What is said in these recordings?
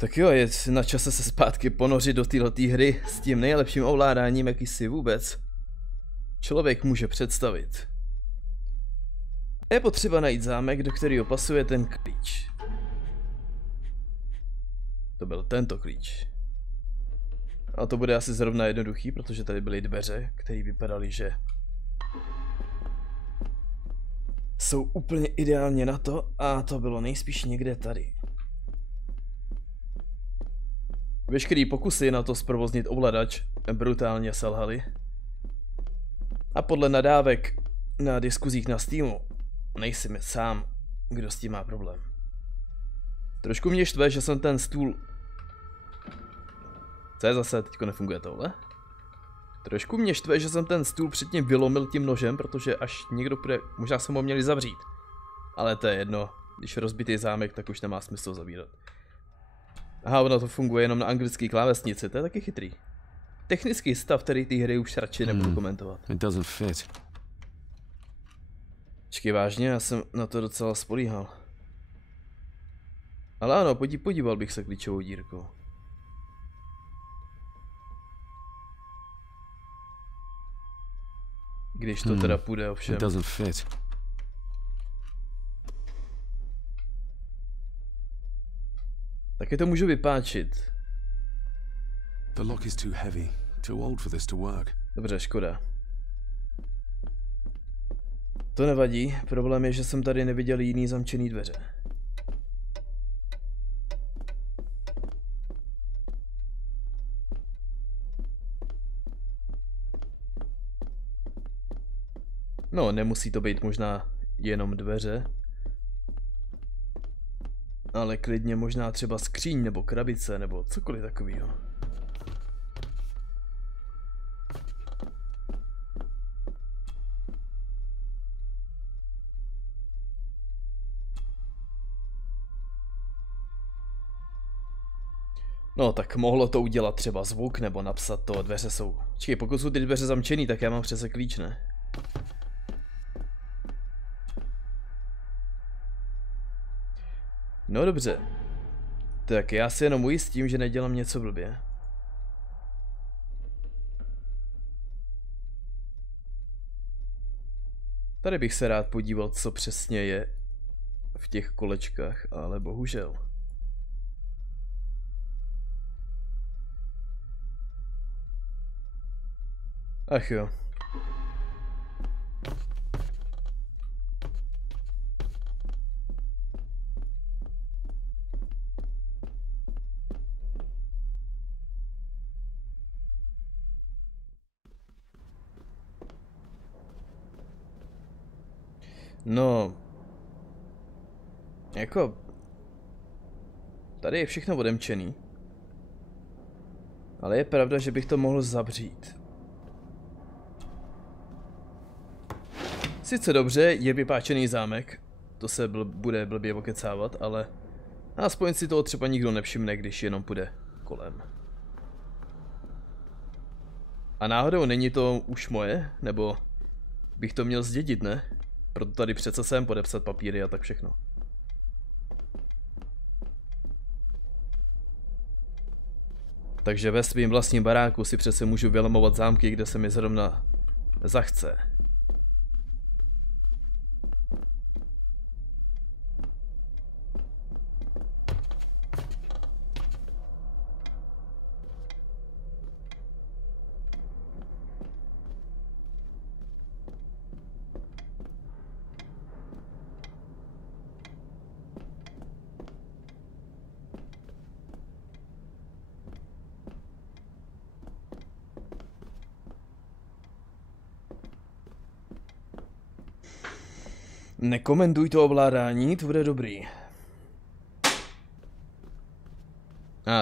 Tak jo, je na čase se zpátky ponořit do této hry s tím nejlepším ovládáním, jaký si vůbec člověk může představit. Je potřeba najít zámek, do kterého pasuje ten klíč. To byl tento klíč. A to bude asi zrovna jednoduchý, protože tady byly dveře, které vypadaly, že jsou úplně ideálně na to, a to bylo nejspíš někde tady. Veškerý pokusy na to zprovoznit ovladač brutálně selhaly. A podle nadávek na diskuzích na Steamu nejsem sám, kdo s tím má problém. Trošku mě štve, že jsem ten stůl... Co je zase? Teďko nefunguje tohle? Trošku mě štve, že jsem ten stůl předtím vylomil tím nožem, protože až někdo půjde... Možná jsme ho měli zavřít. Ale to je jedno. Když je rozbitý zámek, tak už nemá smysl zavírat. Aha, ono to funguje jenom na anglické klávesnici, to je taky chytrý. Technický stav, který ty hry už radši nebudu komentovat. Počkej, vážně, já jsem na to docela spolíhal. Ale ano, podíval bych se klíčovou dírkou. Když to teda půjde, ovšem. Taky to můžu vypáčit. Dobře, škoda. To nevadí, problém je, že jsem tady neviděl jiný zamčený dveře. No, nemusí to být možná jenom dveře. Ale klidně možná třeba skříň nebo krabice nebo cokoliv takového. No tak mohlo to udělat třeba zvuk nebo napsat to, dveře jsou... Počkej, pokud jsou ty dveře zamčený, tak já mám přece klíč, ne? No dobře. Tak já si jenom ujistím, že nedělám něco blbě. Tady bych se rád podíval, co přesně je v těch kolečkách, ale bohužel. Ach jo. No, jako, tady je všechno odemčený, ale je pravda, že bych to mohl zavřít. Sice dobře, je vypáčený zámek, to se bude blbě okecávat, ale aspoň si toho třeba nikdo nevšimne, když jenom půjde kolem. A náhodou není to už moje, nebo bych to měl zdědit, ne? Proto tady přece jsem podepsat papíry a tak všechno. Takže ve svým vlastním baráku si přece můžu vylamovat zámky, kde se mi zrovna zachce. Nekomentuj to ovládání, to bude dobrý.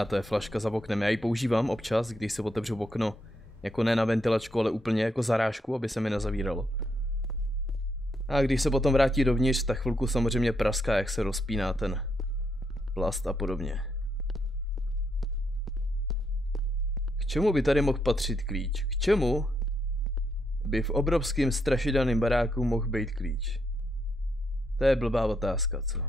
To je flaška za oknem, já ji používám občas, když si otevřu okno, jako ne na ventilačku, ale úplně jako zarážku, aby se mi nezavíralo. A když se potom vrátí dovnitř, tak chvilku samozřejmě praská, jak se rozpíná ten plast a podobně. K čemu by tady mohl patřit klíč? K čemu by v obrovském strašidelném baráku mohl být klíč? To je blbá otázka, co?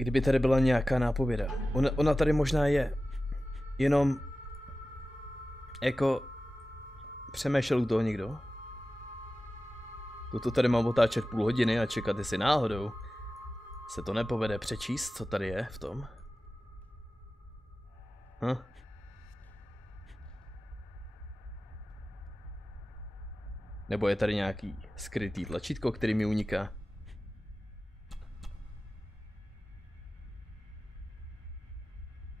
Kdyby tady byla nějaká nápověda. Ona tady možná je. Jenom... Jako... Přemýšlel u toho někdo? Toto tady mám otáčet půl hodiny a čekat, jestli náhodou se to nepovede přečíst, co tady je v tom. Nebo je tady nějaký skrytý tlačítko, který mi uniká.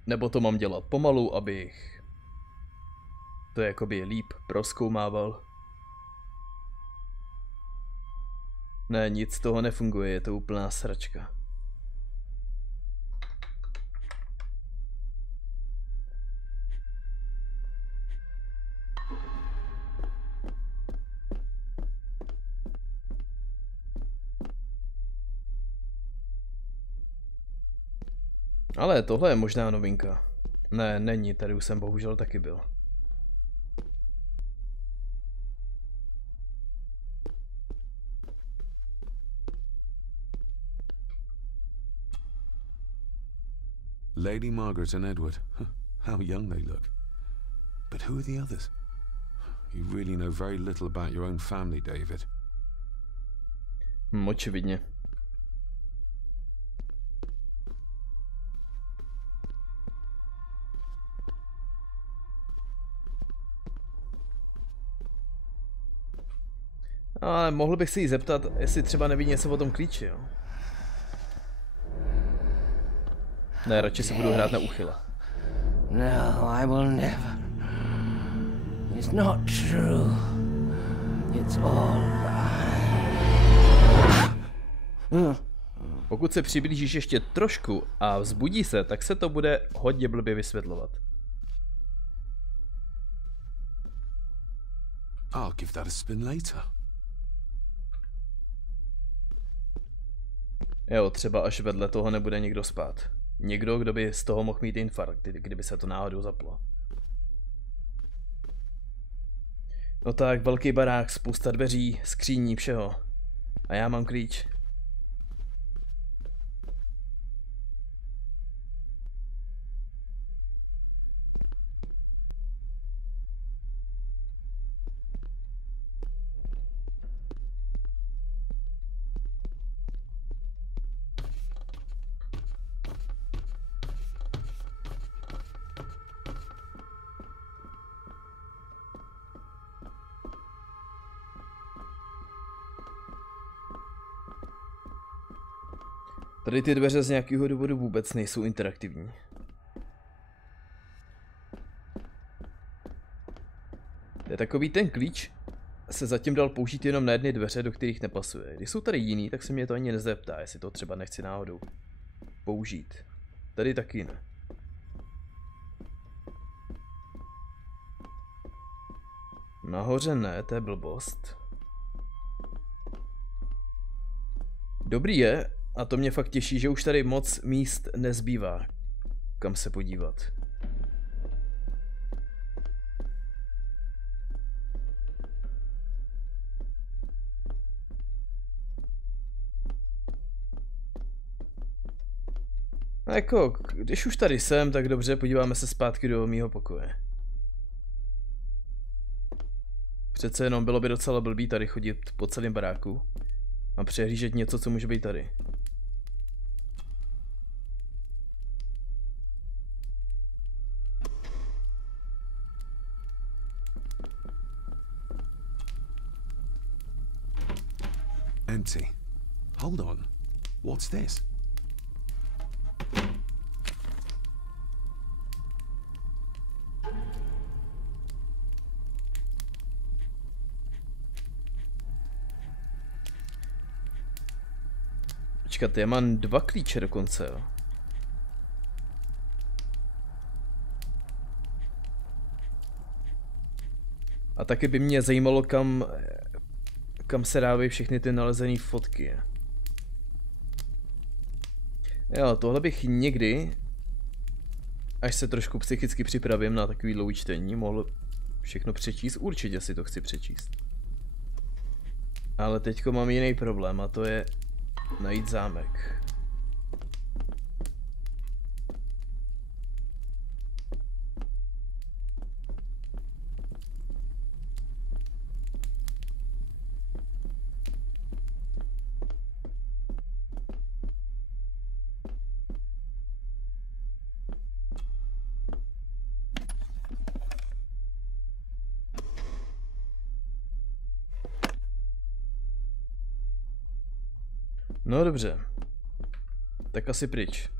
Nebo to mám dělat pomalu, abych to jakoby líp prozkoumával. Ne, nic z toho nefunguje, je to úplná sračka. Ale tohle je možná novinka. Ne, není, tady už jsem bohužel taky byl. Lady Margaret and Edward. How young they look. But who are the others? You really know very little about your own family, David. Očividně. Ale mohl bych si jí zeptat, jestli třeba neví něco o tom klíči, jo? Ne, radši si budu hrát na uchyla. No, I will never. It's not true. It's all lie. Pokud se přiblížíš ještě trošku a vzbudí se, tak se to bude hodně blbě vysvětlovat. I'll give that a spin later. Jo, třeba až vedle toho nebude někdo spát. Někdo, kdo by z toho mohl mít infarkt, kdyby se to náhodou zaplo. No tak, velký barák, spousta dveří, skříní, všeho. A já mám klíč. Tady ty dveře z nějakého důvodu vůbec nejsou interaktivní. To je takový ten klíč, se zatím dal použít jenom na jedny dveře, do kterých nepasuje. Když jsou tady jiný, tak se mě to ani nezeptá, jestli to třeba nechci náhodou použít. Tady taky ne. Nahoře ne, to je blbost. Dobrý je, a to mě fakt těší, že už tady moc míst nezbývá, kam se podívat. A jako, když už tady jsem, tak dobře, podíváme se zpátky do mýho pokoje. Přece jenom bylo by docela blbý tady chodit po celém baráku a přehlížet něco, co může být tady. Empty. Hold on. What's this? Počkat, já mám 2 klíče dokonce, jo. A taky by mě zajímalo, kam se dávají všechny ty nalezené fotky. Jo, tohle bych někdy, až se trošku psychicky připravím na takový dlouhý čtení, mohl všechno přečíst. Určitě si to chci přečíst. Ale teďko mám jiný problém a to je najít zámek. No dobře. Tak asi pryč.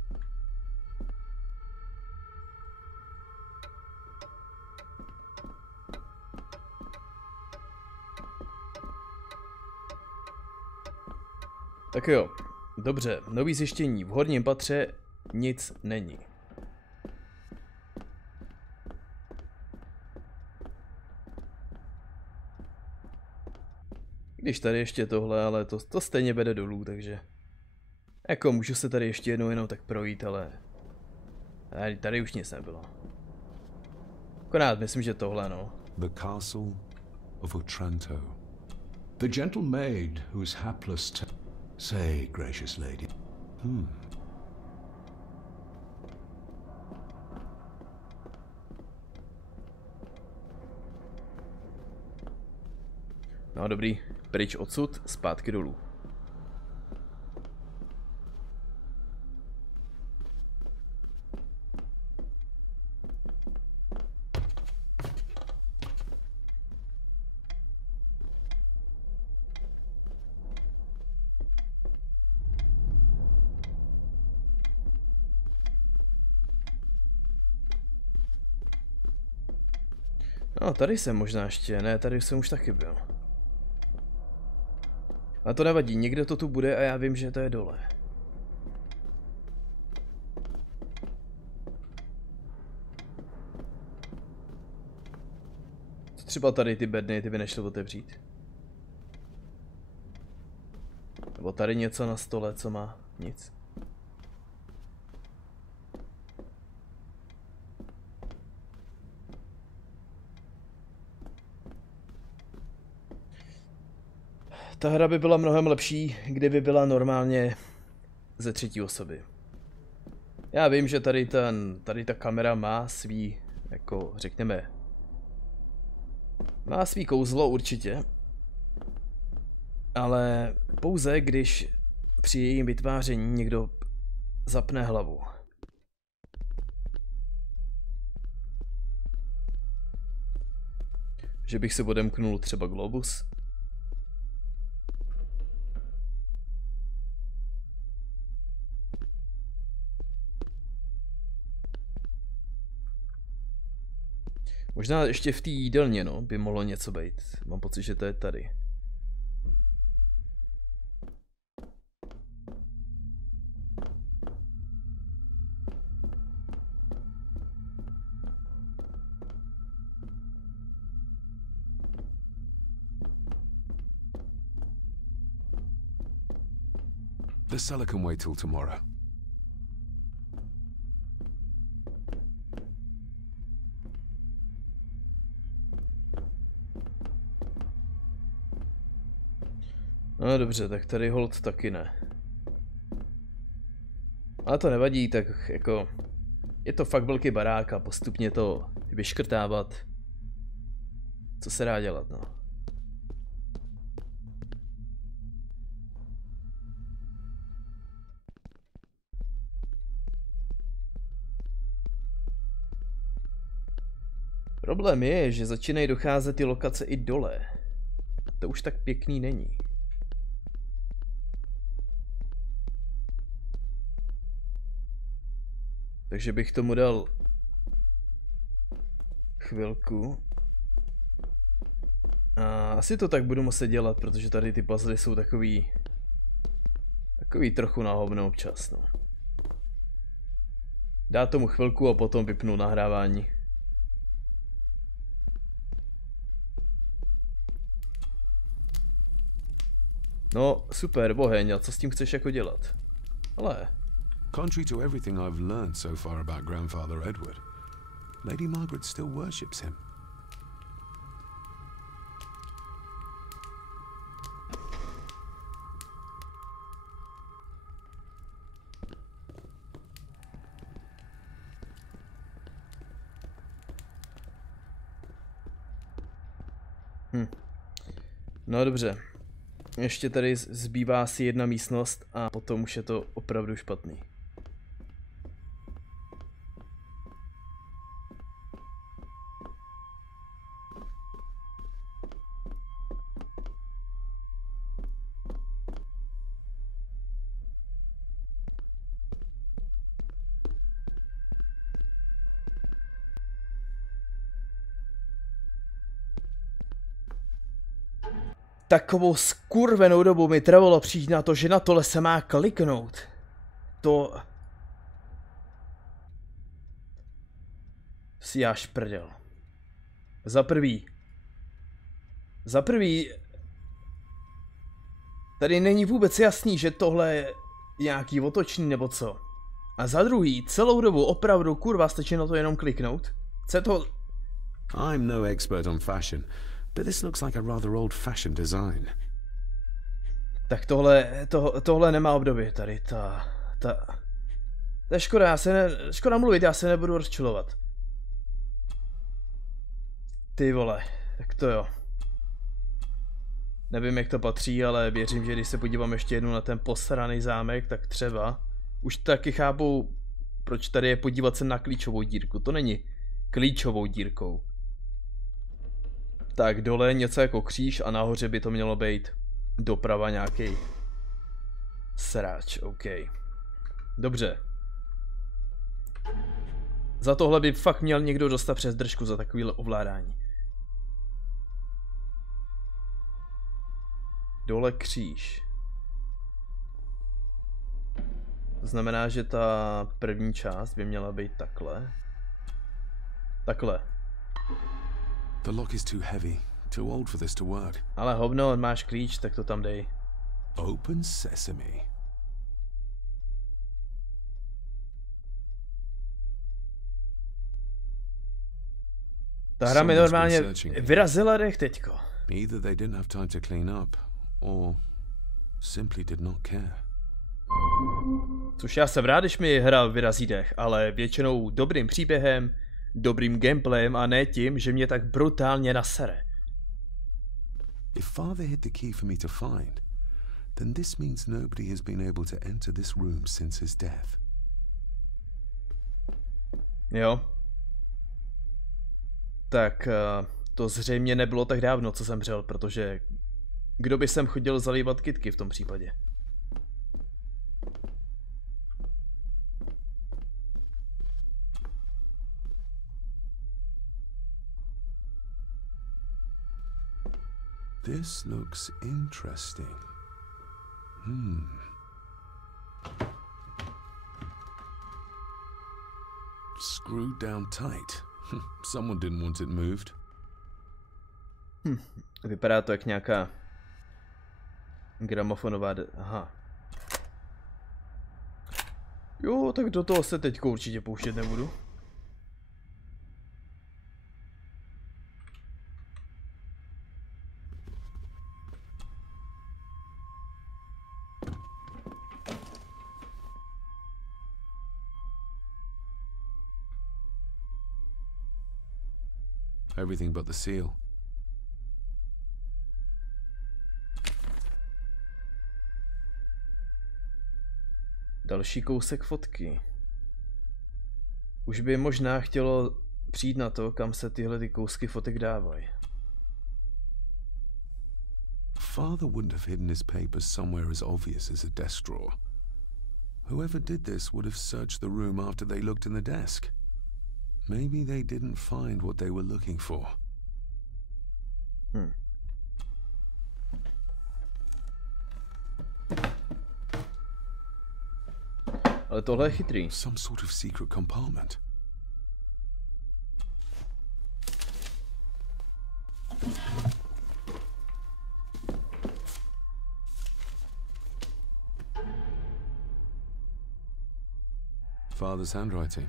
Tak jo, dobře, nový zjištění. V horním patře nic není. Když tady ještě tohle, ale to stejně vede dolů, takže... Jako můžu se tady ještě jednou jenom tak projít, ale... Tady už nic nebylo. Akorát myslím, že tohle, no. The castle of Otranto. The gentle maid whose hapless say, gracious lady. No dobrý, pryč odsud, zpátky dolů. No, tady jsem možná ještě, ne, tady jsem už taky byl. A to nevadí, někde to tu bude a já vím, že to je dole. Co třeba tady ty bedny, ty by nešly otevřít? Nebo tady něco na stole, co má? Nic. Ta hra by byla mnohem lepší, kdyby byla normálně ze třetí osoby. Já vím, že tady ta kamera má svý, jako řekněme, má svý kouzlo určitě, ale pouze když při jejím vytváření někdo zapne hlavu. Že bych si odemknul třeba globus. Možná ještě v té jídelně, no, by mohlo něco být. Mám pocit, že to je tady. The cellar can wait till tomorrow. No dobře, tak tady hold taky ne. Ale to nevadí, tak jako... Je to fakt velký barák a postupně to vyškrtávat. Co se dá dělat, no. Problém je, že začínají docházet ty lokace i dole. To už tak pěkný není. Takže bych tomu dal chvilku. A asi to tak budu muset dělat, protože tady ty puzzle jsou takový trochu na hovno občas, no. Dá tomu chvilku a potom vypnu nahrávání. No, super, boheň, a co s tím chceš jako dělat? Ale... Contrary to everything I've learned so far about Grandfather Edward, Lady Margaret still worships him. No dobře. Ještě tady zbývá asi jedna místnost a potom už je to opravdu špatný. takovou skurvenou dobu mi trvalo přijít na to, že na tohle se má kliknout. To... si já šprdel. Za prvý... Tady není vůbec jasný, že tohle je nějaký otočný nebo co. A za druhý, celou dobu opravdu kurva stačí na to jenom kliknout. Chce to... I'm no expert on fashion, but this looks like a rather old-fashioned design. Tak tohle nemá období tady, to je škoda, škoda mluvit, já se nebudu rozčilovat. Ty vole, tak to jo. Nevím, jak to patří, ale věřím, že když se podívám ještě jednou na ten posraný zámek, tak třeba už taky chápu, proč tady je podívat se na klíčovou dírku. To není klíčovou dírkou. Tak dole něco jako kříž a nahoře by to mělo být doprava nějaký sráč, OK. Dobře. Za tohle by fakt měl někdo dostat přes držku za takovýhle ovládání. Dole kříž. To znamená, že ta první část by měla být takhle. Takhle. The lock is too heavy, too old for this to work. Ale hovno, máš klíč, tak to tam dej. Open sesame. Ta hra mi normálně vyrazila dech teďko. Either they didn't have time to clean up, or simply did not care. Což já jsem rád, když mi hra vyrazí dech, ale většinou dobrým příběhem, dobrým gameplayem a ne tím, že mě tak brutálně nasere. If father hid the key for me to find, then this means nobody has been able to enter this room since his death. Jo. Tak to zřejmě nebylo tak dávno, co jsem řel, protože kdo by sem chodil zalívat kytky v tom případě? This looks interesting. Screwed down tight. Someone didn't want it moved. Vypadá to jak nějaká gramofonová aha. Jo, tak do toho se teď určitě pouštět nebudu. Everything but the seal. Další kousek fotky. Už by možná chtělo přijít na to, kam se tyhle ty kousky fotek dávají. Father wouldn't have hidden his papers somewhere as obvious as a desk drawer. Whoever did this would have searched the room after they looked in the desk. Maybe they didn't find what they were looking for. Ale tohle je chytrý. Some sort of secret compartment. Father's handwriting.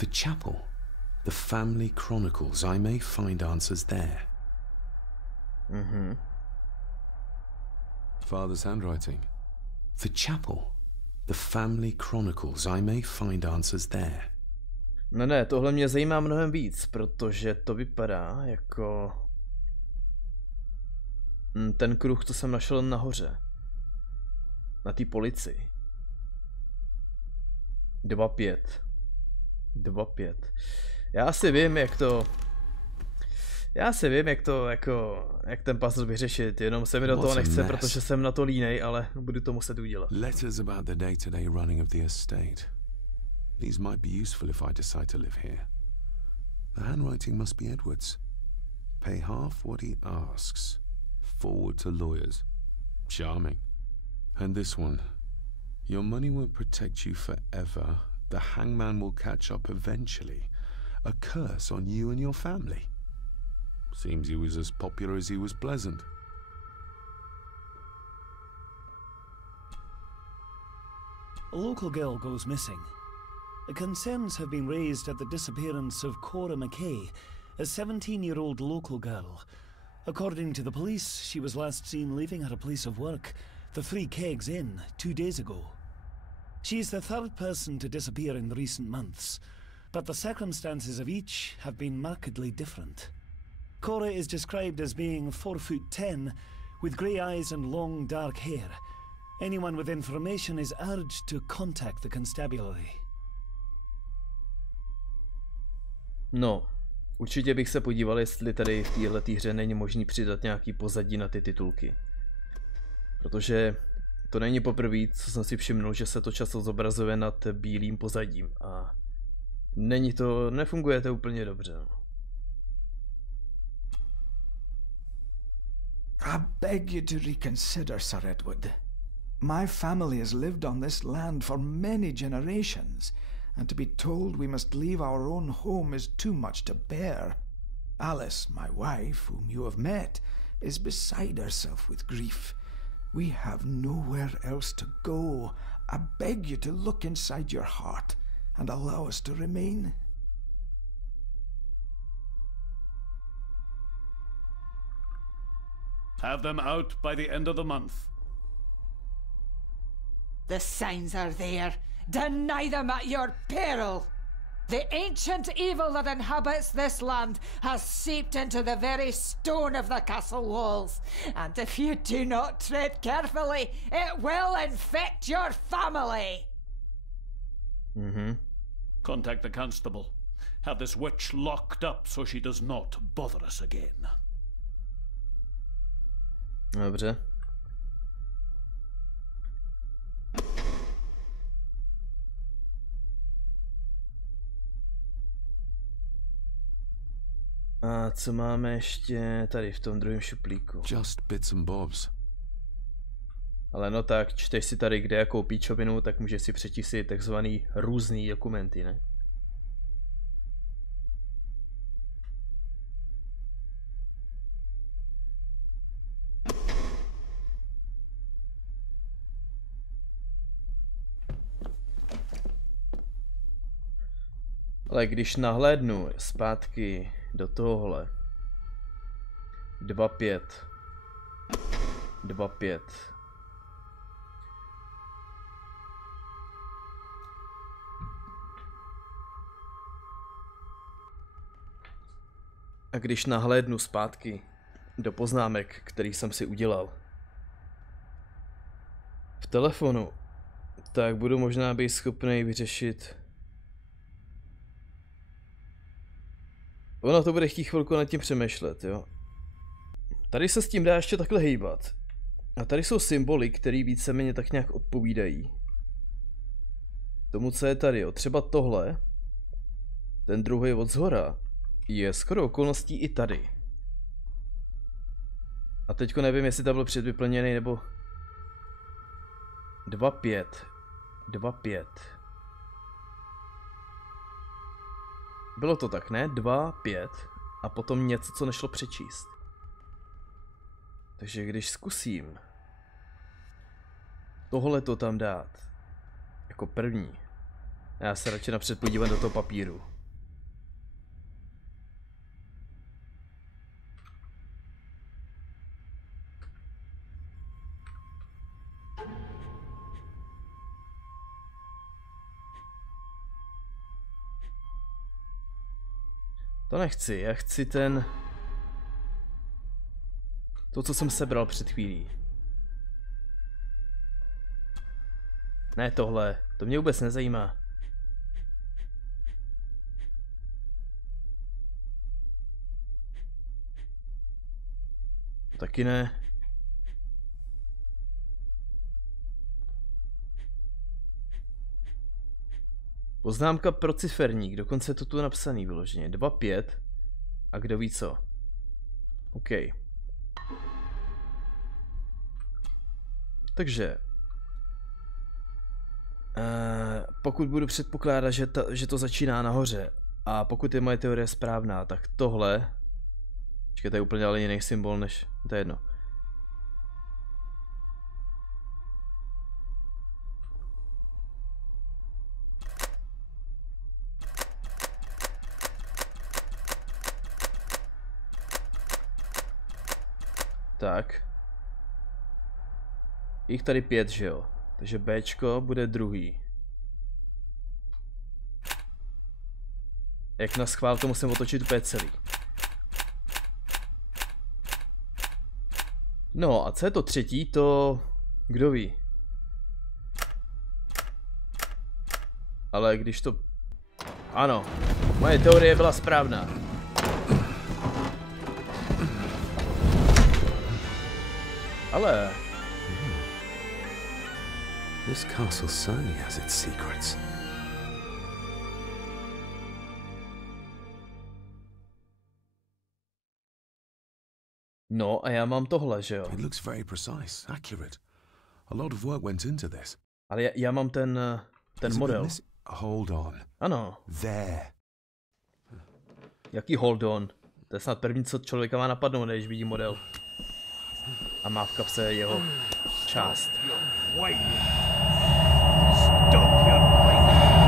The chapel. The family chronicles. I may find answers there. Father's handwriting. The chapel. The family chronicles. I may find answers there. Ne, tohle mě zajímá mnohem víc, protože to vypadá jako ten kruh, co jsem našel nahoře. Na té polici. 2.5. Já si vím, jak ten puzzle vyřešit, jenom se mi do toho nechce, protože jsem na to línej, ale budu to muset udělat. Letters about the day-to-day running of the estate. These might be useful if I decide to live here. The handwriting must be Edward's. Pay half what he asks. forward to lawyers. Charming. And this one. Your money won't protect you forever. The hangman will catch up eventually. A curse on you and your family. Seems he was as popular as he was pleasant. A local girl goes missing. Concerns have been raised at the disappearance of Cora McKay, a 17-year-old local girl. According to the police, she was last seen leaving her place of work, the Three Kegs Inn, 2 days ago. She's the third person to disappear in recent months, but the circumstances of each have been markedly different. Cora is described as being 4'10", with grey eyes and long dark hair. Anyone with information is urged to contact the constabulary. No, určitě bych se podíval, jestli tady v této hře není možný přidat nějaký pozadí na ty titulky. Protože to není poprvé, co jsem si všimnul, že se to často zobrazuje nad bílým pozadím a nefunguje to úplně dobře. I beg you to reconsider, Sir Edward. My family has lived on this land for many generations, and to be told we must leave our own home is too much to bear. Alice, my wife, whom you have met, is beside herself with grief. We have nowhere else to go. I beg you to look inside your heart and allow us to remain. Have them out by the end of the month. The signs are there. Deny them at your peril. The ancient evil that inhabits this land has seeped into the very stone of the castle walls, and if you do not tread carefully, it will infect your family. Contact the constable. Have this witch locked up so she does not bother us again. Dobře. A co máme ještě tady v tom druhém šuplíku? Just bits and bobs. Ale no tak, čteš si tady kde jakou píčovinu, tak můžeš si přečíst si takzvaný různý dokumenty, ne? Ale když nahlédnu zpátky do tohohle 2.5 a když nahlédnu zpátky do poznámek, který jsem si udělal v telefonu, tak budu možná být schopný vyřešit. Ono to bude chtít chvilku nad tím přemýšlet, jo. Tady se s tím dá ještě takhle hejbat. A tady jsou symboly, které víceméně tak nějak odpovídají tomu, co je tady, jo. Třeba tohle, ten druhý od zhora, je skoro okolností i tady. A teďko nevím, jestli to byl předvyplněný nebo 2.5. Bylo to tak, ne? 2.5 a potom něco, co nešlo přečíst. Takže když zkusím tohle to tam dát jako první, já se radši napřed podívám do toho papíru. To nechci, já chci to, co jsem sebral před chvílí. Ne tohle, to mě vůbec nezajímá. Taky ne. Poznámka pro ciferník, dokonce je to tu napsaný vyloženě. 2.5 a kdo ví co. OK. Takže pokud budu předpokládat, že to začíná nahoře a pokud je moje teorie správná, tak tohle, počkej, to je úplně ale jiný symbol než, to je jedno. Tak. Jich tady 5, že jo? Takže Bčko bude druhý. Jak na schvál to musím otočit úplně celý. No a co je to třetí, to kdo ví. Ale když to... Ano, moje teorie byla správná. Ale... This castle certainly has its secrets. No a já mám tohle, že jo? It looks very precise, accurate. A lot of work went into this. Ale já mám ten model. Hold on. Ano. There. Jaký hold on? To je snad první, co člověka má napadnout, než vidí model. A má v kapse jeho část. Stop your whining.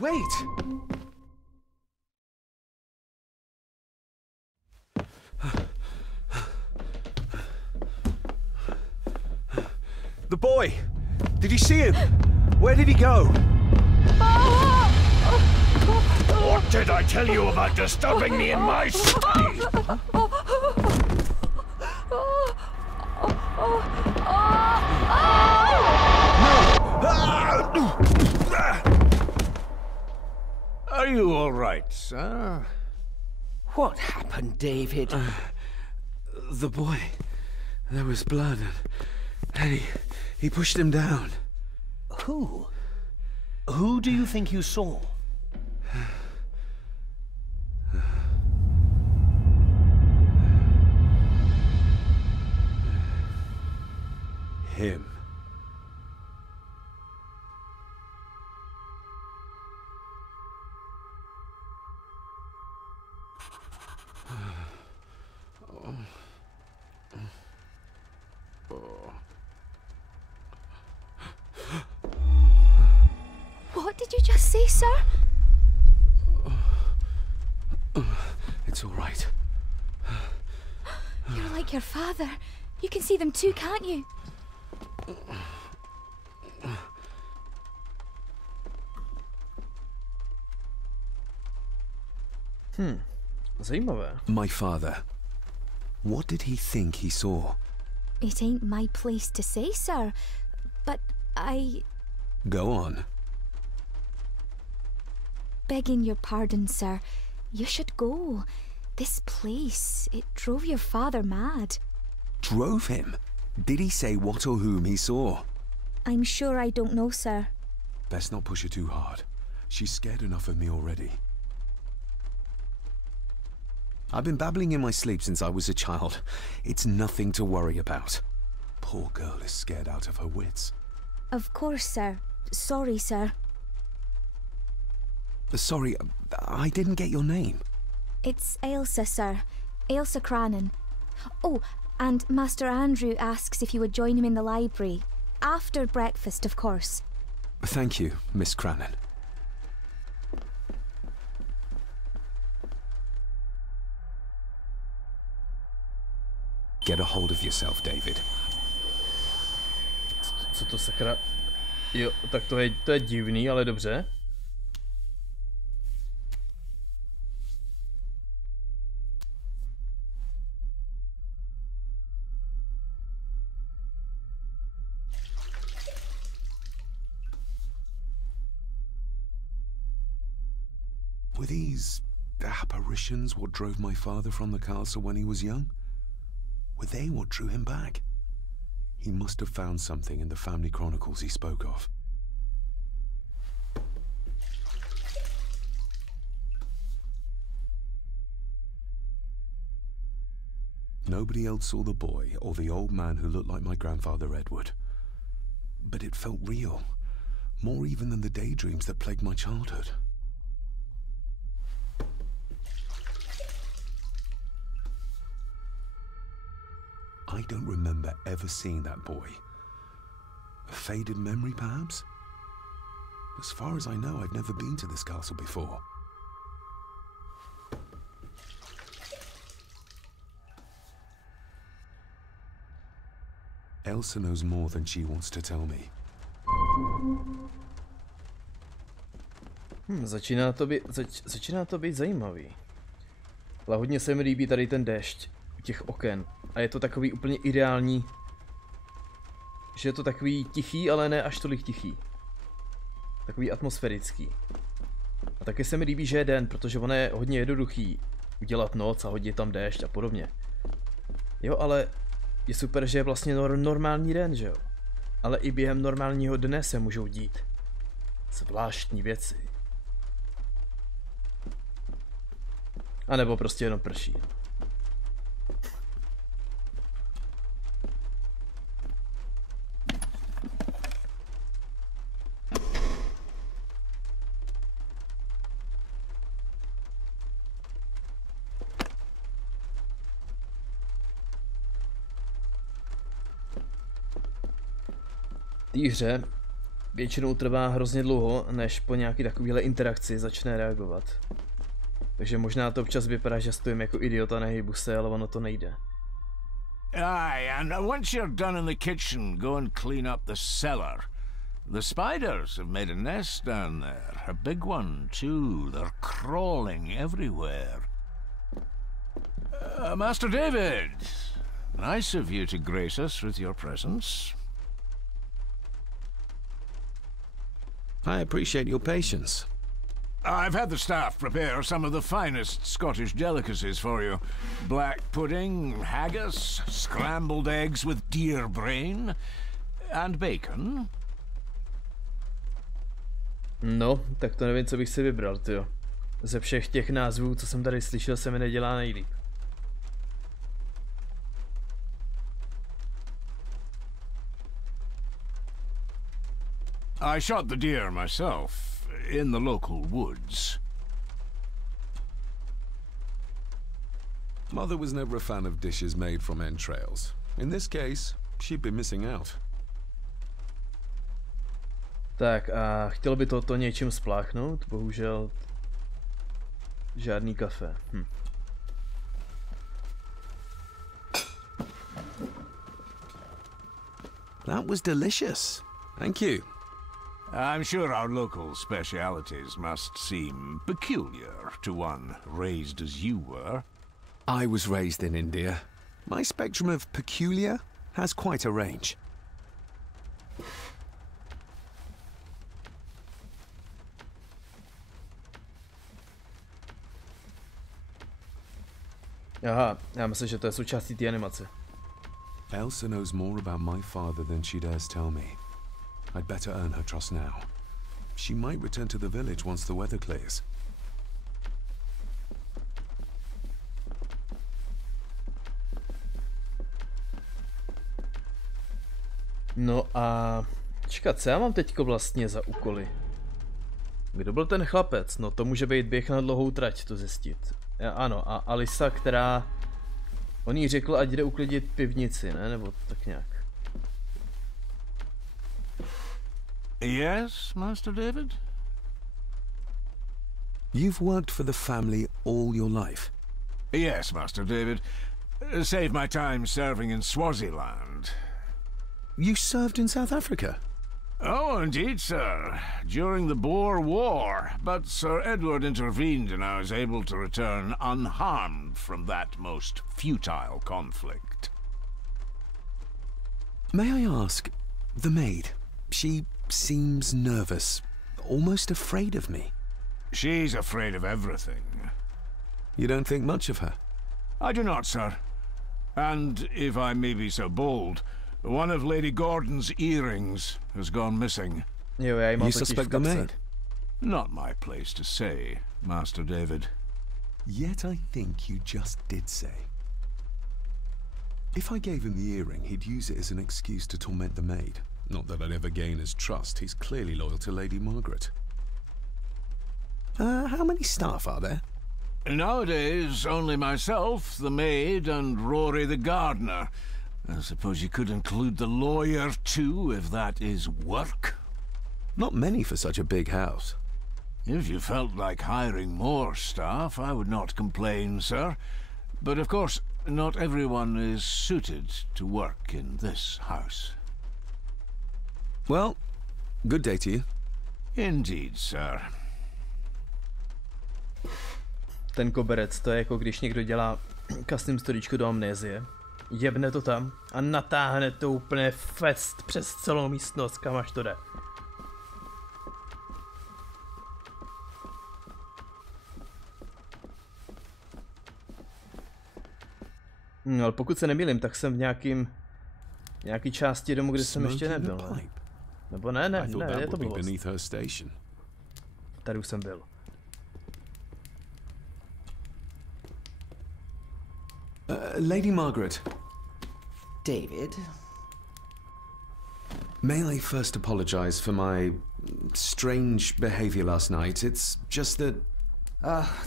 Wait! The boy! Did you see him? Where did he go? What did I tell you about disturbing me in my study? Are you all right, sir? What happened, David? The boy. There was blood and he pushed him down. Who? Who do you think you saw? Him. What did you just say, sir? It's all right. You're like your father. You can see them too, can't you? Zajímavé. My father. What did he think he saw? It ain't my place to say, sir. But Go on. begging your pardon, sir. You should go. This place, it drove your father mad. Drove him? Did he say what or whom he saw? I'm sure I don't know, sir. Best not push her too hard. She's scared enough of me already. I've been babbling in my sleep since I was a child. It's nothing to worry about. Poor girl is scared out of her wits. Of course, sir. Sorry, sir. Sorry, I didn't get your name. It's Ailsa, sir. Ailsa Crannan. Oh, and Master Andrew asks if you would join him in the library. After breakfast, of course. Thank you, Miss Crannan. Get a hold of yourself, David. Co to sakra? Jo, tak to je divný, ale dobře. Were these apparitions what drove my father from the castle when he was young? Were they what drew him back? He must have found something in the family chronicles he spoke of. Nobody else saw the boy or the old man who looked like my grandfather Edward. But it felt real, more even than the daydreams that plagued my childhood. I don't remember ever seeing that boy. A faded memory, perhaps? As far as I know, I've never been to this castle before. Elsa knows more than she wants to tell me. Začíná to být zajímavý. Ale hodně se mi líbí tady ten déšť u těch oken. A je to takový úplně ideální, že je to takový tichý, ale ne až tolik tichý. Takový atmosférický. A taky se mi líbí, že je den, protože ono je hodně jednoduchý udělat noc a hodit tam déšť a podobně. Jo, ale je super, že je vlastně normální den, že jo? Ale i během normálního dne se můžou dít zvláštní věci. A nebo prostě jenom prší. V té hře většinou trvá hrozně dlouho, než po nějaký takovéhle interakci začne reagovat. Takže možná to občas vypadá, že stojím jako idiota, nehybu se, ale ono to nejde. Aye, and once you're done in the kitchen, go and clean up the cellar. The spiders have made a nest down there. A big one, too. They're crawling everywhere. Master David, nice of you to grace us with your presence. I appreciate your patience. I've had the staff prepare some of the finest Scottish delicacies for you. Black pudding, haggis, scrambled eggs with deer brain, and bacon. No, tak to nevím, co bych si vybral, tyjo. Ze všech těch názvů, co jsem tady slyšel, se mi nedělá nejlíp. I shot the deer myself, in the local woods. Mother was never a fan of dishes made from entrails. In this case, she'd be missing out. Tak a chtěl by to něčím spláchnout, bohužel žádný kafe. That was delicious. Thank you. I'm sure our local specialities must seem peculiar to one raised as you were. I was raised in India. My spectrum of peculiar has quite a range. Aha, já myslím, že to je součástí té animace. Elsa knows more about my father than she dares tell me. I'd better earn her trust now. She might return to the village once the weather clears. No a... Čekat, co já mám teďko vlastně za úkoly? Kdo byl ten chlapec? No to může být běh na dlouhou trať, to zjistit. Ano, a Alisa, která... On jí řekl, ať jde uklidit pivnici, ne? Nebo tak nějak. Yes, Master David? You've worked for the family all your life? Yes, Master David. Saved my time serving in Swaziland. You served in South Africa? Oh, indeed, sir. During the Boer War. But Sir Edward intervened and I was able to return unharmed from that most futile conflict. May I ask, the maid, she seems nervous, almost afraid of me. She's afraid of everything. You don't think much of her? I do not, sir. And, if I may be so bold, one of Lady Gordon's earrings has gone missing. Jo, já jí mám You totiž v suspect the kapse. maid? Not my place to say, Master David. Yet I think you just did say. If I gave him the earring, he'd use it as an excuse to torment the maid. Not that I'd ever gain his trust. He's clearly loyal to Lady Margaret. How many staff are there? Nowadays, only myself, the maid, and Rory the gardener. I suppose you could include the lawyer, too, if that is work. Not many for such a big house. If you felt like hiring more staff, I would not complain, sir. But of course, not everyone is suited to work in this house. Well, good day to you. Indeed, sir. Ten koberec, to je jako když někdo dělá custom storyčko do amnézie. Jebne to tam a natáhne to úplně fest přes celou místnost, kam až to jde. No, ale pokud se nemýlím, tak jsem v nějaký části domu, kde jsem ještě nebyl, ne? Nebo ne, je to bylo. Tady už jsem byl. Lady Margaret. David? May I first apologize for my strange behavior last night? It's just that...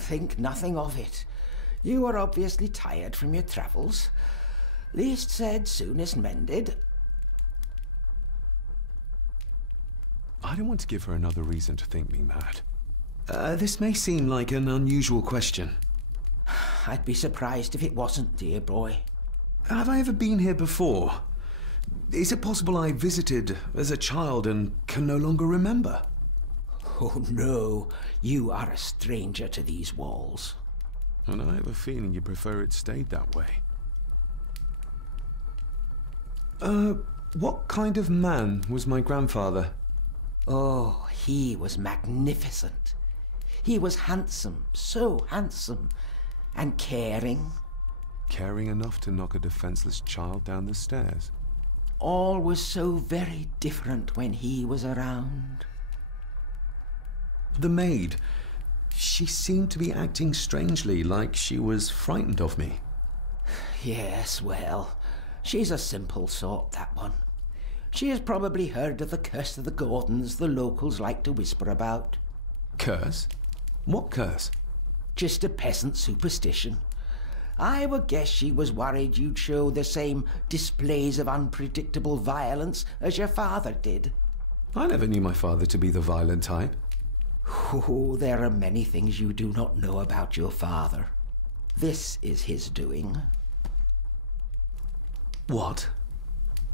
Think nothing of it. You were obviously tired from your travels. Least said, soonest mended. I don't want to give her another reason to think me mad. This may seem like an unusual question. I'd be surprised if it wasn't, dear boy. Have I ever been here before? Is it possible I visited as a child and can no longer remember? Oh no, you are a stranger to these walls. And I have a feeling you prefer it stayed that way. What kind of man was my grandfather? Oh, he was magnificent. He was handsome, so handsome, and caring. Caring enough to knock a defenseless child down the stairs. All was so very different when he was around. The maid. She seemed to be acting strangely, like she was frightened of me. Yes, well, she's a simple sort, that one. She has probably heard of the curse of the Gordons the locals like to whisper about. Curse? What curse? Just a peasant superstition. I would guess she was worried you'd show the same displays of unpredictable violence as your father did. I never knew my father to be the violent type. Oh, there are many things you do not know about your father. This is his doing. What?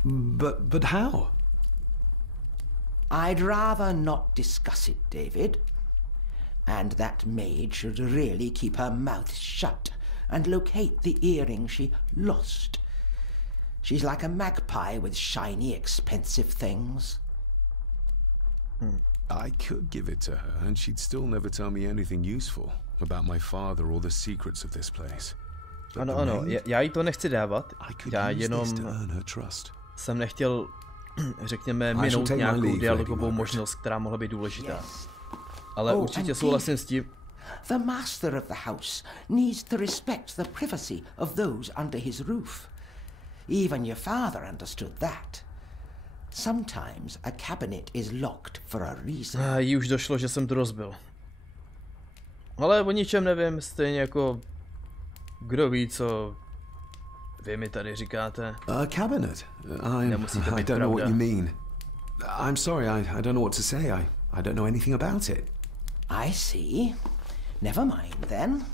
But how? I'd rather not discuss it, David. And that maid should really keep her mouth shut and locate the earring she lost. She's like a magpie with shiny, expensive things. I could give it to her, and she'd still never tell me anything useful about my father or the secrets of this place. Ano, já jí to nechci dávat, já jenom jsem nechtěl, řekněme, minout nějakou dialogovou možnost, která mohla být důležitá. Ale určitě souhlasím s tím. The master of the house needs to respect the privacy of those under his roof. Even your father understood that. Sometimes a cabinet is locked for a reason. Jí už došlo, že jsem to rozbil. Ale o ničem nevím, stejně jako kdo ví, co vy mi tady říkáte. A cabinet? I don't know what you mean. I'm sorry, I don't know what to say. I don't know anything about it. I see. Never mind then.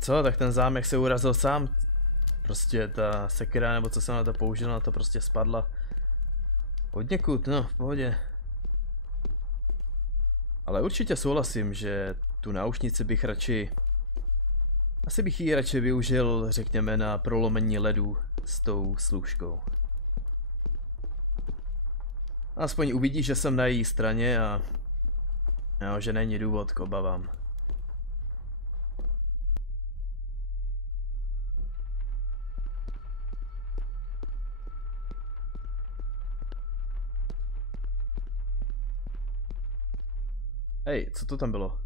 Co, tak ten zámek se urazil sám. Prostě ta sekera, nebo co jsem na to použil, na to prostě spadla. Odněkud, no, v pohodě. Ale určitě souhlasím, že tu náušnici bych radši... Asi bych ji radši využil, řekněme, na prolomení ledu s tou slůžkou. Aspoň uvidí, že jsem na její straně a... No, že není důvod k obavám. Hej, co to tam bylo?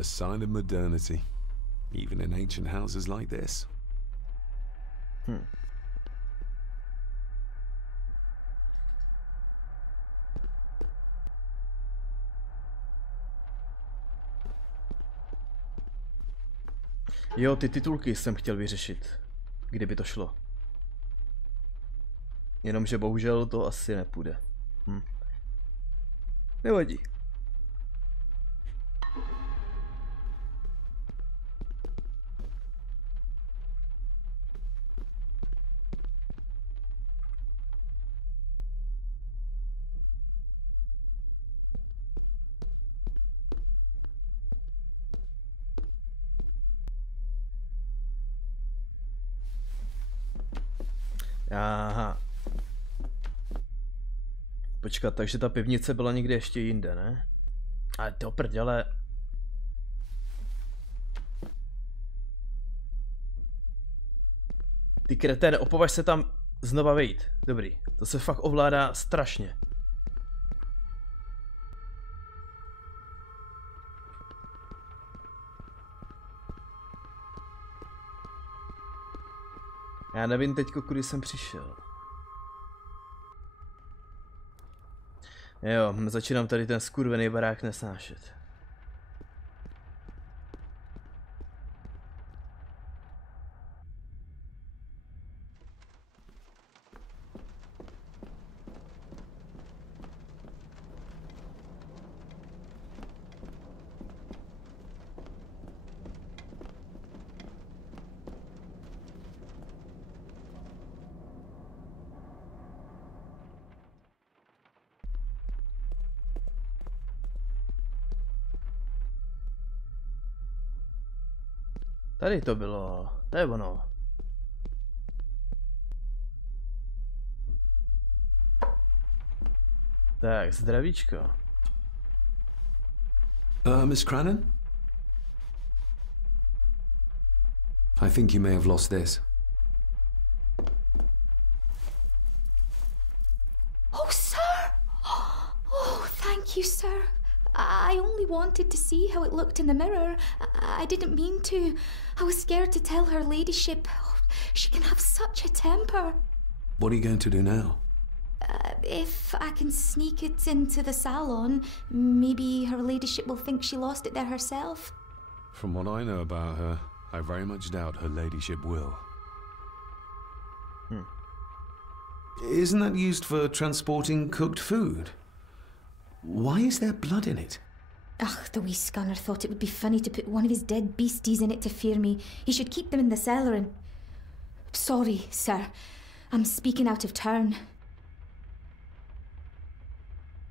A sign of modernity, even in ancient houses like this. Jo, ty titulky jsem chtěl vyřešit, kdyby to šlo. Jenomže bohužel to asi nepůjde. Nevadí. Aha. Počkat, takže ta pivnice byla někde ještě jinde, ne? Ale to prdele. Ty kreténe, opovaž se tam znova vejít. Dobrý, to se fakt ovládá strašně. Já nevím teďko, kudy jsem přišel. Jo, začínám tady ten skurvený barák nesnášet. Tady to bylo, to je ono. Tak, zdravíčko. Miss Cranon? I think you may have lost this. Oh, sir! Oh, thank you, sir. I only wanted to see how it looked in the mirror. I didn't mean to. I was scared to tell her ladyship. Oh, she can have such a temper. What are you going to do now? If I can sneak it into the salon, maybe her ladyship will think she lost it there herself. From what I know about her, I very much doubt her ladyship will. Isn't that used for transporting cooked food? Why is there blood in it? Ugh, the wee scunner thought it would be funny to put one of his dead beasties in it to fear me. He should keep them in the cellar and... Sorry, sir. I'm speaking out of turn.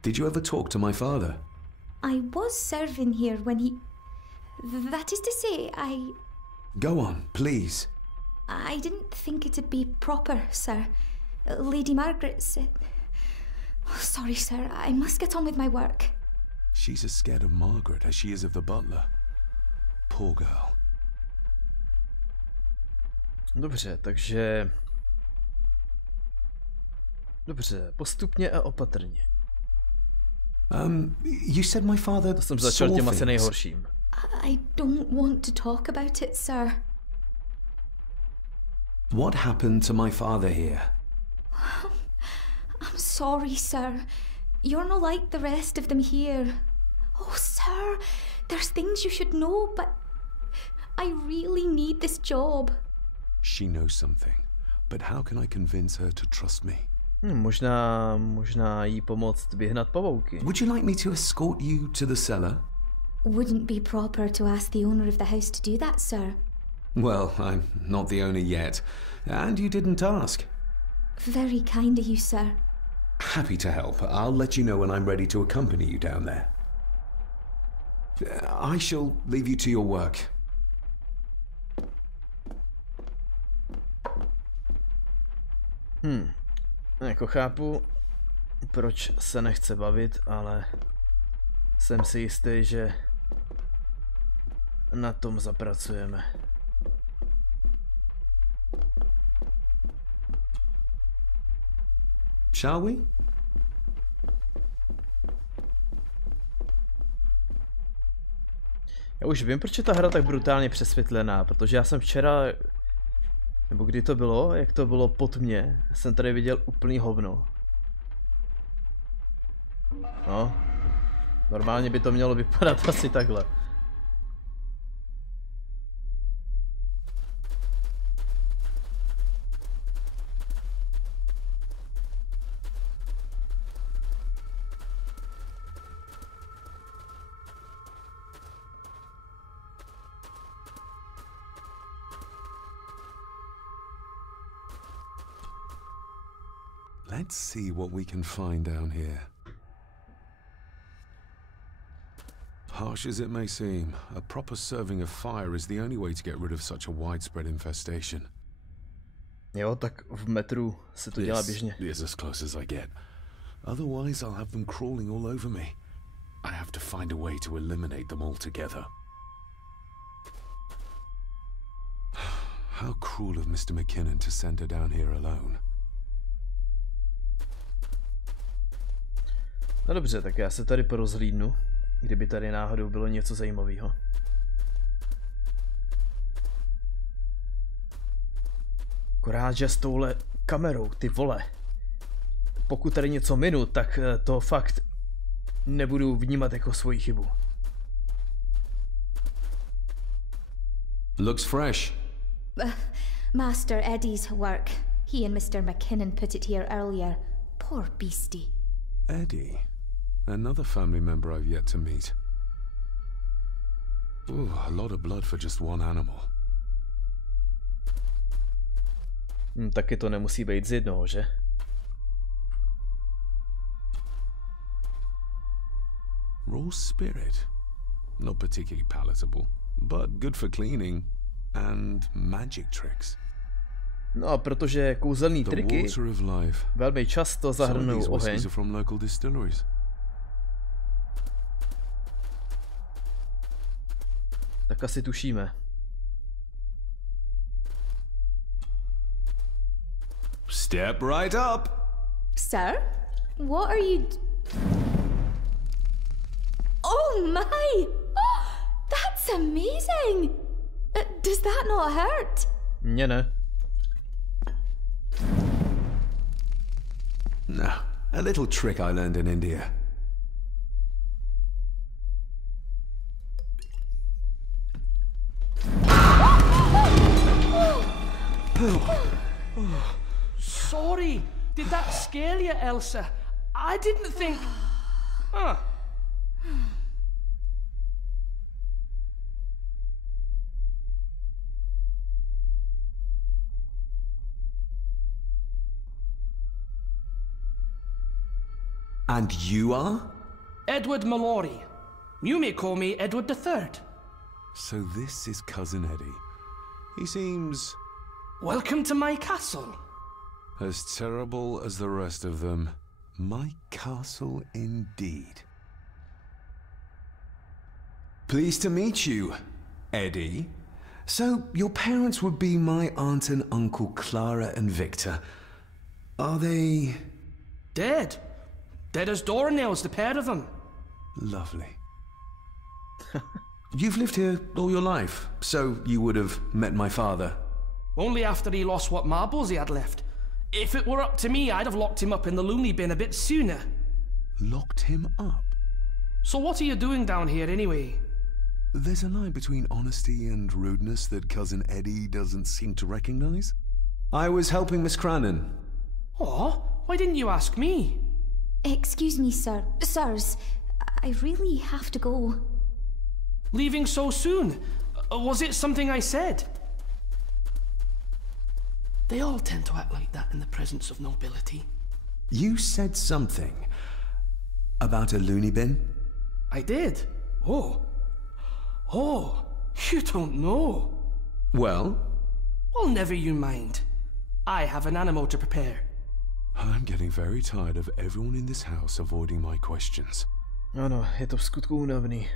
Did you ever talk to my father? I was serving here when he... That is to say, Go on, please. I didn't think it'd be proper, sir. Lady Margaret said... Sorry, sir. I must get on with my work. She's as scared of Margaret as she is of the butler. Poor girl. Dobře, takže... Dobře, postupně a opatrně. You said my father... To jsem začal tím asi nejhorším. I don't want to talk about it, sir. What happened to my father here? I'm sorry, sir. You're not like the rest of them here. Oh, sir, there's things you should know, but I really need this job. She knows something, but how can I convince her to trust me? Možná jí pomoct vyhnat pavouky. Would you like me to escort you to the cellar? Wouldn't be proper to ask the owner of the house to do that, sir. Well, I'm not the owner yet, and you didn't ask. Very kind of you, sir. Happy to help. I'll let you know when I'm ready to accompany you down there. I shall leave you to your work. Jako chápu, proč se nechce bavit, ale jsem si jistý, že na tom zapracujeme. shall we? Já už vím, proč je ta hra tak brutálně přesvětlená, protože já jsem včera, nebo kdy to bylo, jak to bylo po tmě, jsem tady viděl úplný hovno. No, normálně by to mělo vypadat asi takhle. Let's see what we can find down here. Harsh as it may seem, a proper serving of fire is the only way to get rid of such a widespread infestation. Jo, tak v metru se to dělá běžně. This is as close as I get. Otherwise, I'll have them crawling all over me. I have to find a way to eliminate them altogether. How cruel of Mr. McKinnon to send her down here alone. No dobře, tak já se tady porozhlídnu, kdyby tady náhodou bylo něco zajímavého. Akorát, že s touhle kamerou, ty vole, pokud tady něco minu, tak to fakt nebudu vnímat jako svoji chybu. Looks fresh. Master Eddie's work. He and Mr. McKinnon put it here earlier. Poor beastie. Eddie. Another family member I've yet to meet. Ooh, a lot of blood for just one animal. Taky to nemusí být z jednoho, že? Raw spirit. Not particularly palatable, but good for cleaning and magic tricks. No a protože kouzelný triky velmi často zahrnou oheň. Tak asi tušíme. Step right up. Sir? What are you... Oh my! Oh, that's amazing! Does that not hurt? Mně ne. No, a little trick I learned in India. Sorry, did that scare you, Elsa? I didn't think... Huh. And you are? Edward Mallory. You may call me Edward III. So this is Cousin Eddie. He seems... Welcome to my castle. As terrible as the rest of them. My castle indeed. Pleased to meet you, Eddie. So, your parents would be my aunt and uncle Clara and Victor. Are they... Dead. Dead as doornails, the pair of them. Lovely. You've lived here all your life, so you would have met my father. Only after he lost what marbles he had left. If it were up to me, I'd have locked him up in the loony bin a bit sooner. Locked him up? So what are you doing down here anyway? There's a line between honesty and rudeness that Cousin Eddie doesn't seem to recognize. I was helping Miss Crannan. Oh, why didn't you ask me? Excuse me, sir. Sirs, I really have to go. Leaving so soon? Was it something I said? They all tend to act like that in the presence of nobility. You said something about a loony bin? I did. Oh. Oh, you don't know. Well? Well, never you mind. I have an animal to prepare. I'm getting very tired of everyone in this house avoiding my questions. Ano, je to v skutku únavný.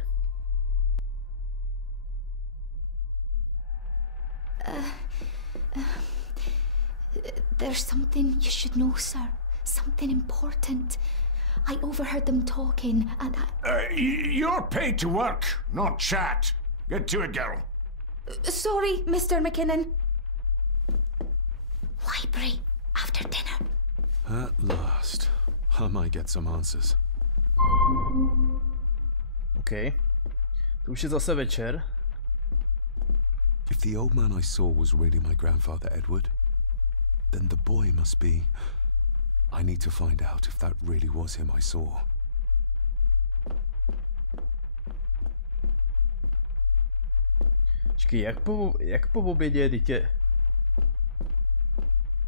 There's something you should know, sir. Something important. I overheard them talking and You're paid to work, not chat. Get to it, girl. Sorry, Mr. McKinnon. Library after dinner. At last. I might get some answers. OK. To už je zase večer. If the old man I saw was really my grandfather Edward, then the boy must be... I need to find out if that really was him I saw. Počkej, jak po obědě, dítě?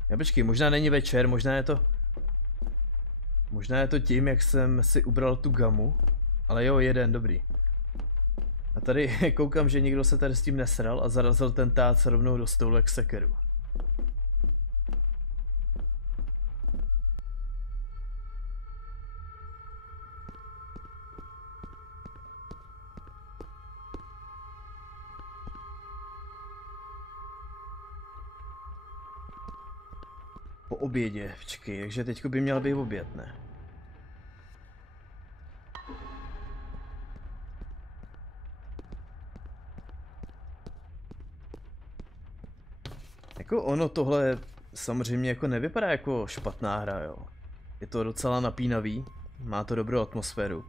Já počkej, možná není večer, možná je to tím, jak jsem si ubral tu gamu. Ale jo, jeden, dobrý. A tady koukám, že někdo se tady s tím nesral a zarazil ten tác rovnou do stolu jak sekeru. Po obědě, počkej, takže teďko by měl být oběd, ne? Jako ono tohle samozřejmě jako nevypadá jako špatná hra, jo. Je to docela napínavý, má to dobrou atmosféru.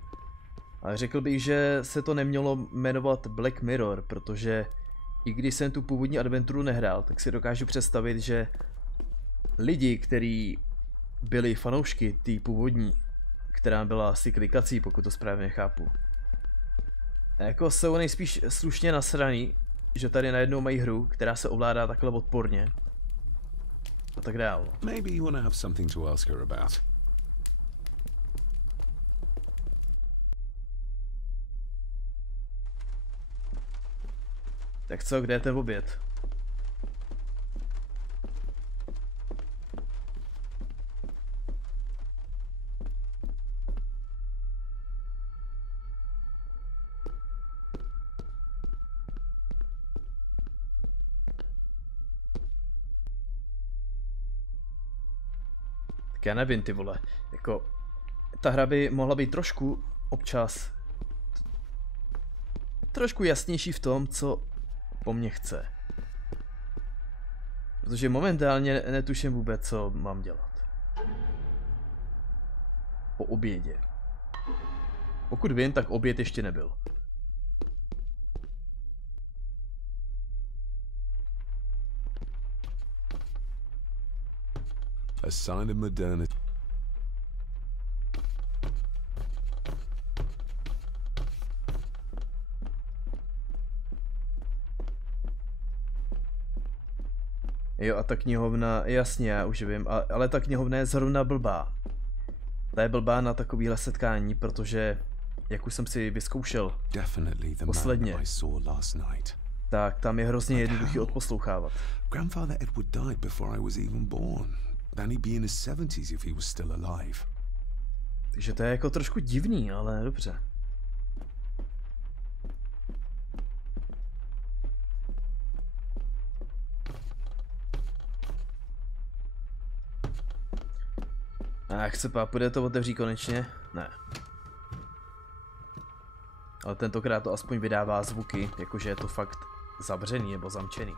Ale řekl bych, že se to nemělo jmenovat Black Mirror, protože i když jsem tu původní adventuru nehrál, tak si dokážu představit, že lidi, kteří byli fanoušky té původní, která byla asi klikací, pokud to správně chápu. A jako jsou nejspíš slušně nasraný, že tady najednou mají hru, která se ovládá takhle odporně. A tak dál. Maybe you wanna have something to ask her about. Tak co, kde je ten oběd? Já nevím, ty vole, jako ta hra by mohla být trošku občas trošku jasnější v tom, co po mně chce. Protože momentálně netuším vůbec, co mám dělat. Po obědě. Pokud vím, tak oběd ještě nebyl. A sign of modernity. Jo, a ta knihovna, jasně, já už vím, ale ta knihovna je zrovna blbá. Ta je blbá na takovýhle setkání, protože, jak už jsem si vyzkoušel posledně, tak tam je hrozně jednoduchý odposlouchávat. Grandfather Edward died before I was even born. Then he'd be in his 70s if he was still alive. Takže to je jako trošku divný, ale dobře. Ach, sepa, půjde to otevřít konečně? Ne. Ale tentokrát to aspoň vydává zvuky, jakože je to fakt zavřený nebo zamčený.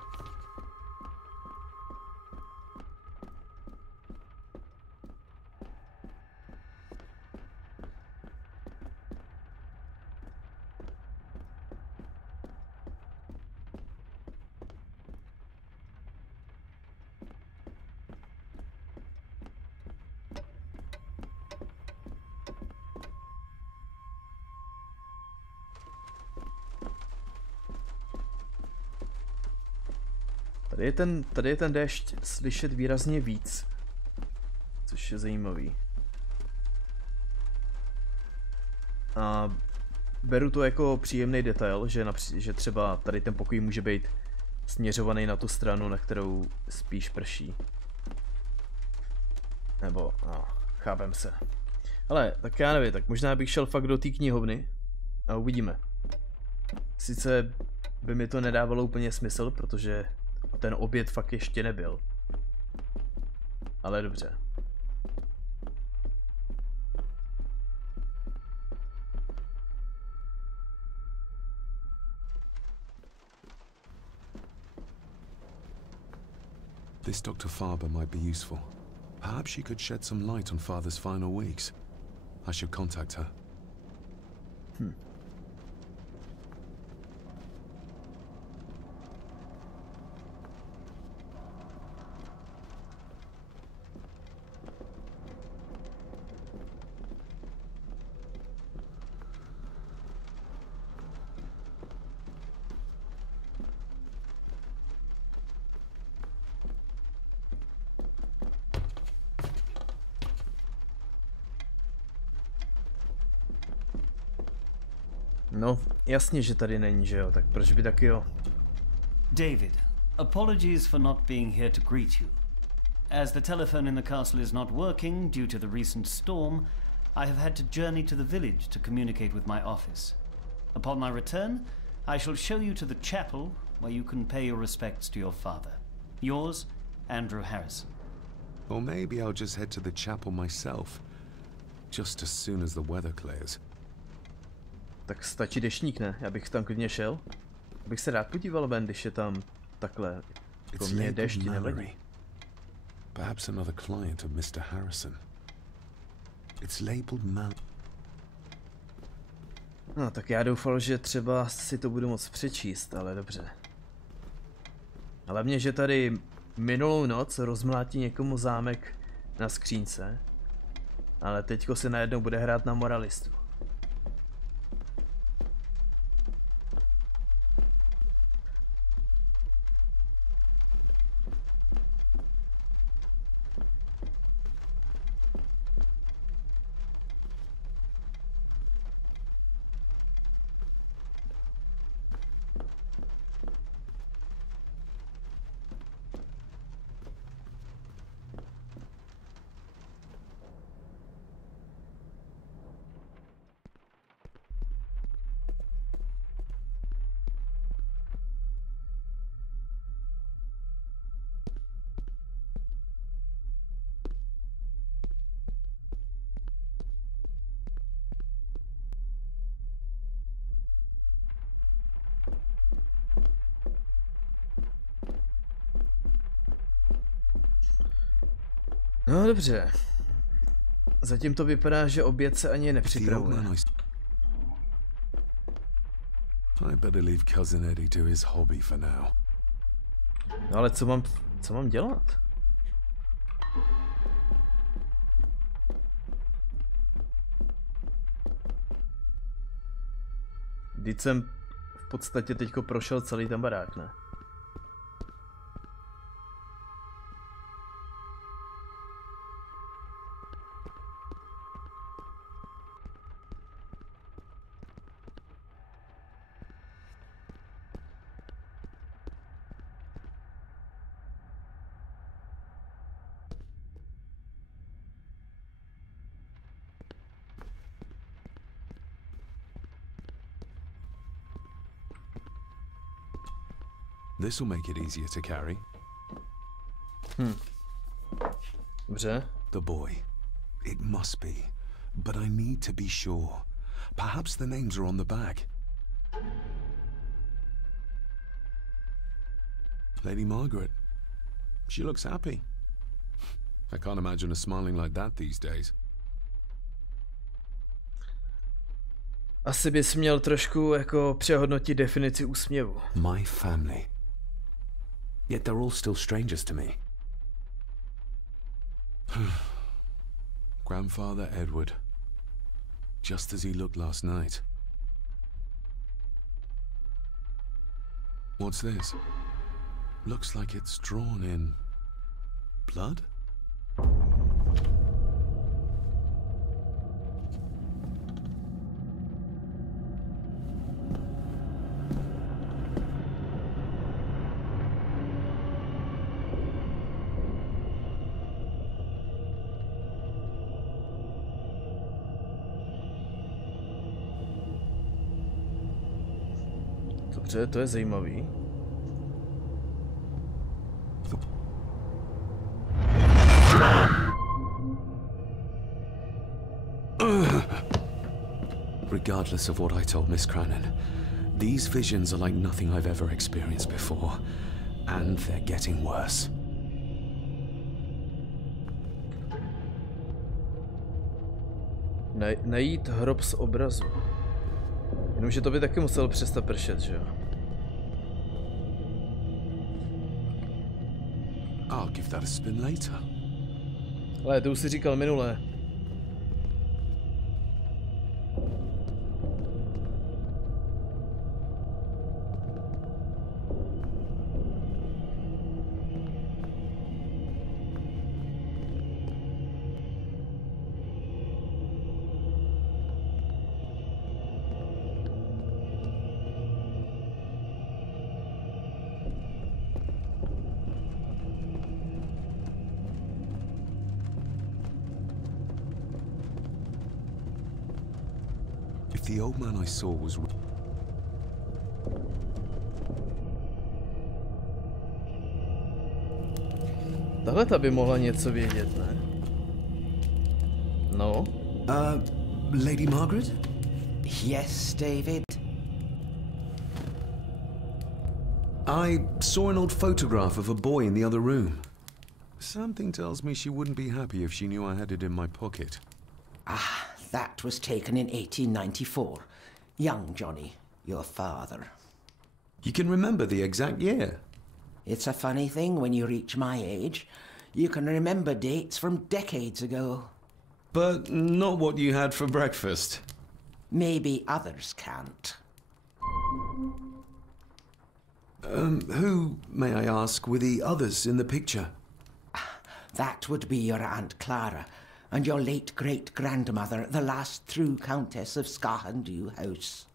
Tady je ten déšť slyšet výrazně víc, což je zajímavý. A beru to jako příjemný detail, že třeba tady ten pokoj může být směřovaný na tu stranu, na kterou spíš prší. Nebo, no, chápem se. Ale, tak já nevím, tak možná bych šel fakt do té knihovny a uvidíme. Sice by mi to nedávalo úplně smysl, protože ten oběd fakt ještě nebyl. Ale dobře. This Dr. Farber might be useful. Perhaps she could shed some light on Father's final weeks. I should contact her. No, jasně, že tady není, že jo, tak proč by taky jo? David, apologies for not being here to greet you. As the telephone in the castle is not working due to the recent storm, I have had to journey to the village to communicate with my office. Upon my return, I shall show you to the chapel where you can pay your respects to your father. Yours, Andrew Harrison. Or maybe I'll just head to the chapel myself, just as soon as the weather clears. Tak stačí deštník, ne? Já bych tam klidně šel. Bych se rád podíval ven, když je tam takhle. Pro mě dešť nevadí. Perhaps another client of Mr. Harrison. It's labeled Mal. No, tak já doufal, že třeba si to budu moct přečíst, ale dobře. Hlavně, že tady minulou noc rozmlátí někomu zámek na skřínce, ale teďko se najednou bude hrát na moralistu. No dobře. Zatím to vypadá, že oběd se ani nepřipravuje. I better leave cousin Eddie to his hobby for now. No ale co mám dělat? Vždyť jsem v podstatě teďko prošel celý ten barák, ne? This will make it easier to carry. Dobře. The boy. It must be. But I need to be sure. Perhaps the names are on the bag. Lady Margaret. She looks happy. I can't imagine her smiling like that these days. Asi bys měl trošku jako přehodnotit definici úsměvu. My family. Yet they're all still strangers to me. Grandfather Edward. Just as he looked last night. What's this? Looks like it's drawn in blood? Dobře, to je zajímavý. Regardless of what I told Miss Cranon, these visions are like nothing I've ever experienced before, and they're getting worse. Najít hrob z obrazu. Jenomže to by taky musel přestat pršet, že jo? I'll give that a spin later. Ale to už si říkal minule. The old man I saw was... Tahle ta by mohla něco vědět, ne? No? Lady Margaret? Yes, David? I saw an old photograph of a boy in the other room. Something tells me she wouldn't be happy if she knew I had it in my pocket. Ah, that was taken in 1894. Young Johnny, your father. You can remember the exact year? It's a funny thing when you reach my age. You can remember dates from decades ago. But not what you had for breakfast. Maybe others can't. Who, may I ask, were the others in the picture? That would be your Aunt Clara and your late great-grandmother, the last true Countess of Scahandew House.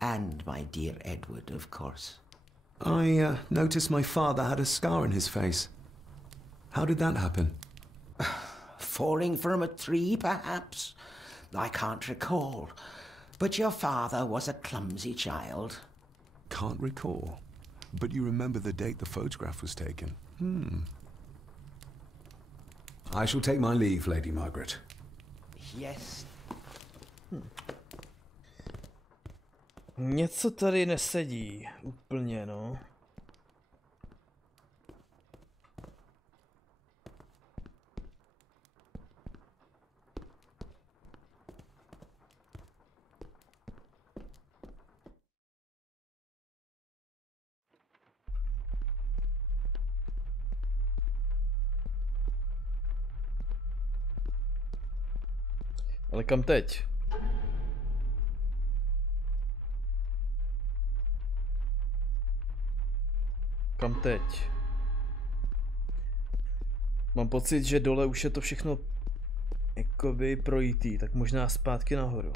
And my dear Edward, of course. I noticed my father had a scar on his face. How did that happen? Falling from a tree, perhaps? I can't recall. But your father was a clumsy child. Can't recall. But you remember the date the photograph was taken? I shall take my leave, Lady Margaret. Yes. Něco tady nesedí úplně, no. Ale kam teď? Kam teď? Mám pocit, že dole už je to všechno jakoby projítý, tak možná zpátky nahoru.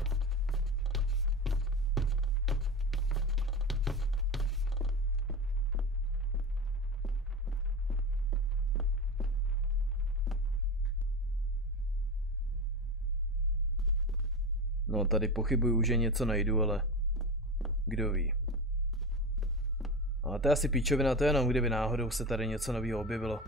No, tady pochybuju, že něco najdu, ale kdo ví. Ale to je asi píčovina, to je jenom kdyby náhodou se tady něco nového objevilo.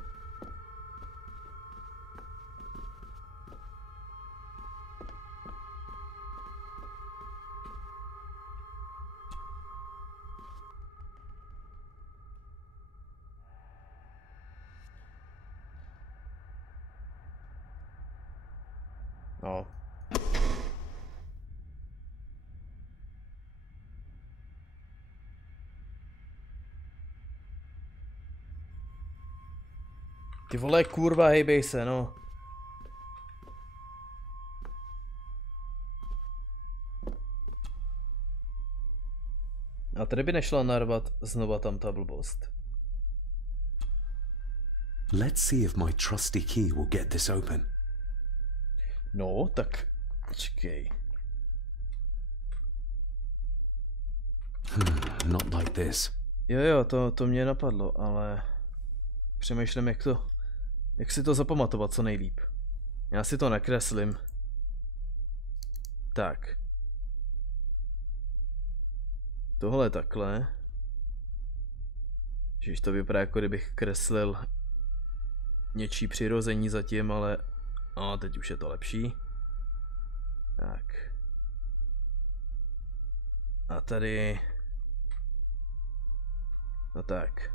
No. Ty vole, kurva, hejbej se, no. A tady by nešla narvat znova tam ta blbost. Let's see if my trusty key will get this open. No, tak počkej. Not like this. Jo, to mě napadlo, ale přemýšlím, jak si to zapamatovat co nejlíp. Já si to nakreslím. Tak. Tohle takhle. Ježiš, to vypadá, jako kdybych kreslil něčí přirození zatím, ale no, teď už je to lepší. Tak. A tady. No tak.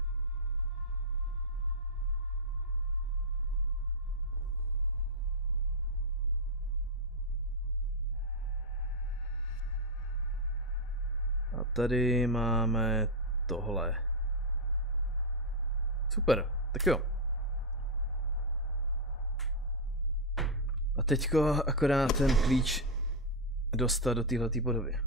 tady máme tohle. Super, tak jo. A teďko akorát ten klíč dostat do téhletý podoby.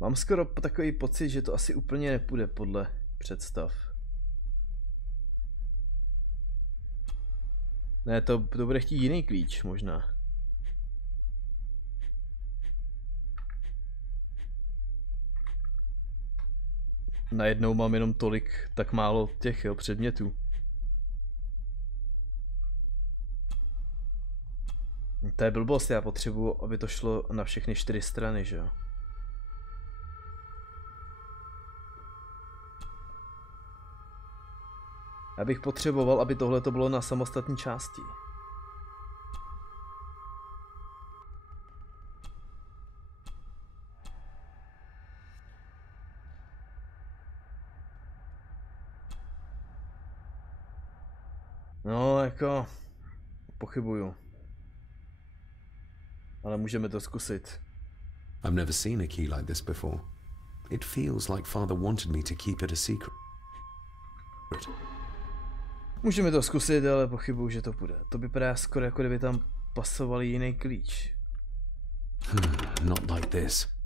Mám skoro takový pocit, že to asi úplně nepůjde podle představ. Ne, to bude chtít jiný klíč možná. Najednou mám jenom tolik, tak málo těch předmětů. To je blbost, já potřebuji, aby to šlo na všechny 4 strany, že jo? Já bych potřeboval, aby tohle to bylo na samostatné části. No, jako... pochybuju. Ale můžeme to zkusit. I've never seen a key like this before. It feels like Father wanted me to keep it a secret. Můžeme to zkusit, ale pochybuju, že to půjde. To vypadá skoro jako kdyby tam pasoval jiný klíč. Not like this.